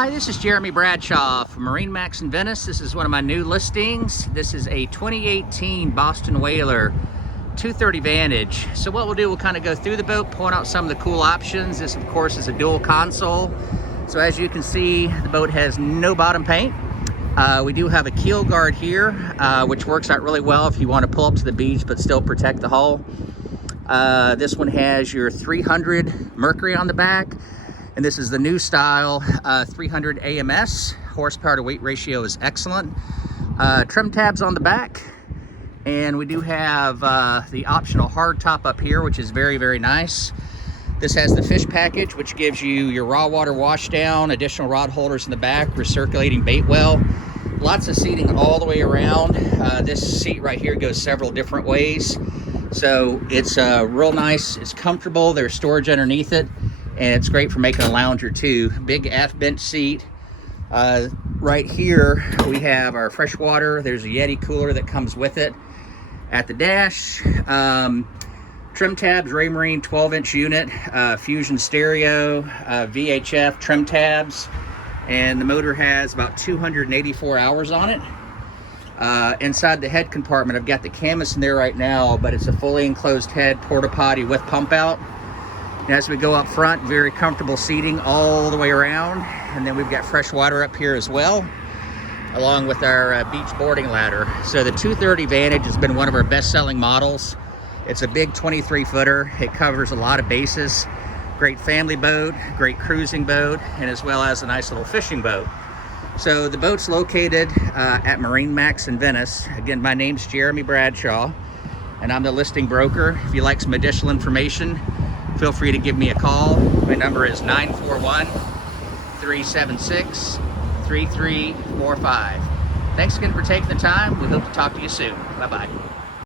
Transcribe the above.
Hi, this is Jeremy Bradshaw from Marinemax in Venice. This is one of my new listings. This is a 2018 Boston Whaler 230 Vantage. So what we'll do, we'll kind of go through the boat, point out some of the cool options. This, of course, is a dual console. So as you can see, the boat has no bottom paint. We do have a keel guard here, which works out really well if you want to pull up to the beach but still protect the hull. This one has your 300 Mercury on the back. And this is the new style 300 AMS. Horsepower to weight ratio is excellent. Trim tabs on the back. And we do have the optional hard top up here, which is very, very nice. This has the fish package, which gives you your raw water wash down, additional rod holders in the back, recirculating bait well. Lots of seating all the way around. This seat right here goes several different ways. So it's real nice, it's comfortable, there's storage underneath it. And it's great for making a lounger too. Big aft bench seat. Right here we have our fresh water. There's a Yeti cooler that comes with it. At the dash, trim tabs, Raymarine 12-inch unit, Fusion stereo, VHF trim tabs, and the motor has about 284 hours on it. Inside the head compartment, I've got the canvas in there right now, but it's a fully enclosed head porta potty with pump out. As we go up front, very comfortable seating all the way around. And then we've got fresh water up here as well, along with our beach boarding ladder. So the 230 Vantage has been one of our best-selling models. It's a big 23-footer. It covers a lot of bases. Great family boat, great cruising boat, and as well as a nice little fishing boat. So the boat's located at Marinemax in Venice. Again, my name's Jeremy Bradshaw, and I'm the listing broker. If you'd like some additional information, feel free to give me a call. My number is 941-376-3345. Thanks again for taking the time. We hope to talk to you soon. Bye-bye.